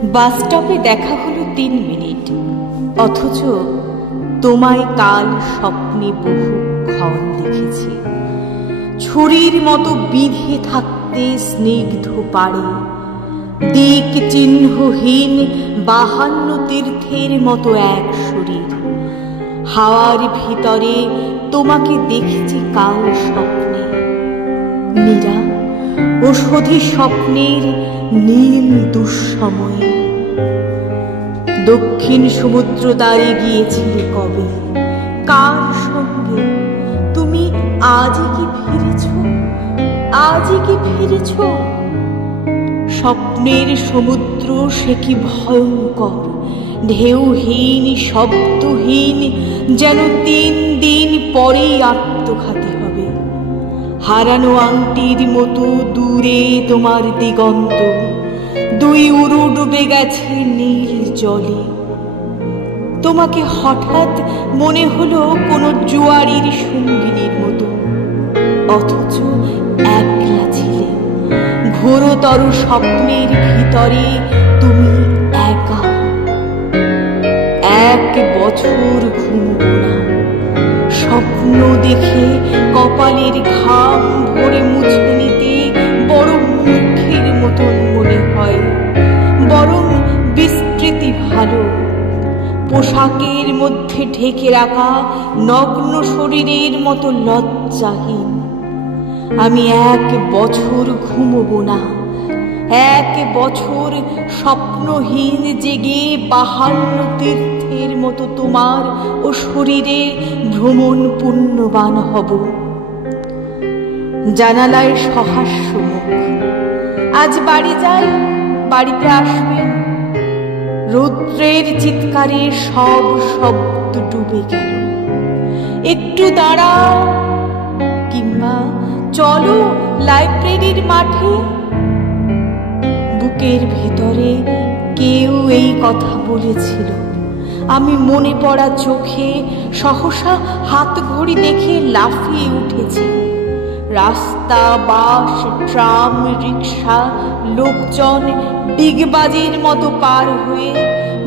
বাস স্টপে দেখা হলো 3 মিনিট, অথচ তোমায় কাল স্বপ্নে বহুক্ষণ দেখেছি। ছুরির মতো বিঁধে থাকতে স্নিগ্ধ পাড়ে, দিক চিহ্নহীন 52 তীর্থের মতো এক শরীর। হাওয়ার ভিতরে তোমাকে দেখেছি কাল স্বপ্নে, নীরা ওষুধি স্বপ্নের নীল দুঃসময়ে। দক্ষিণ সমুদ্র দ্বারে গিয়েছিলে কবে, কার সঙ্গে? তুমি আজই কি ফিরেছ? আজই কি ফিরেছ? স্বপ্নের সমুদ্র সে কি ভয়ঙ্কর, ঢেউহীন শব্দহীন, যেন 3 দিন পরেই আত্মঘাতী হবে। হারানো আংটির মতো দূরে তোমার দিগন্ত, 2 উরু ডুবে গেছে নীল জলে। তোমাকে হঠাৎ মনে হলো কোনো জুয়ারির সঙ্গিনীর মতো, অথচ একলা ছিলে। ঘোরতর স্বপ্নের ভিতরে তুমি একা। 1 বছর ঘুমব না, স্বপ্ন দেখে কপালের ঘাম ভরে মুছে নিতে বড় মূর্খের মতন মনে হয়। বরং বিস্তৃতি ভালো, পোশাকের মধ্যে ঢেকে রাখা নগ্ন শরীরের মতো লজ্জাহীন। আমি 1 বছর ঘুমব না, 1 বছর স্বপ্নহীন জেগে 52 তীর্থের মতো তোমার ও শরীরে ভ্রমণ পুণ্যবান হব। জানালায় সহাস্য মুখ। আজ বাড়ি যাই, বাড়িতে আসবেন? রৌদ্রের চিৎকারে সব শব্দ ডুবে গেল। একটু দাঁড়াও, কিংবা চলো লাইব্রেরির মাঠে। বুকের ভেতরে কেউ এই কথা বলেছিল। আমি মনে পড়া চোখে সহসা হাত ঘড়ি দেখে লাফিয়ে উঠেছি। রাস্তা, বাস, ট্রাম, রিক্সা, লোকজন ডিগবাজির মতো পার হয়ে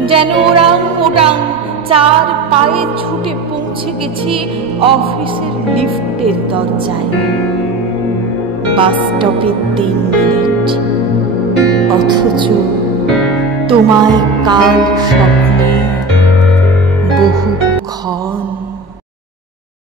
যেন ওরাং ওটাং 4 পায়ে ছুটে পৌঁছে গেছি অফিসের লিফটের দরজায়। বাস স্টপে 3 মিনিট, অথচ তোমায় কাল স্বপ্নে বহুক্ষণ।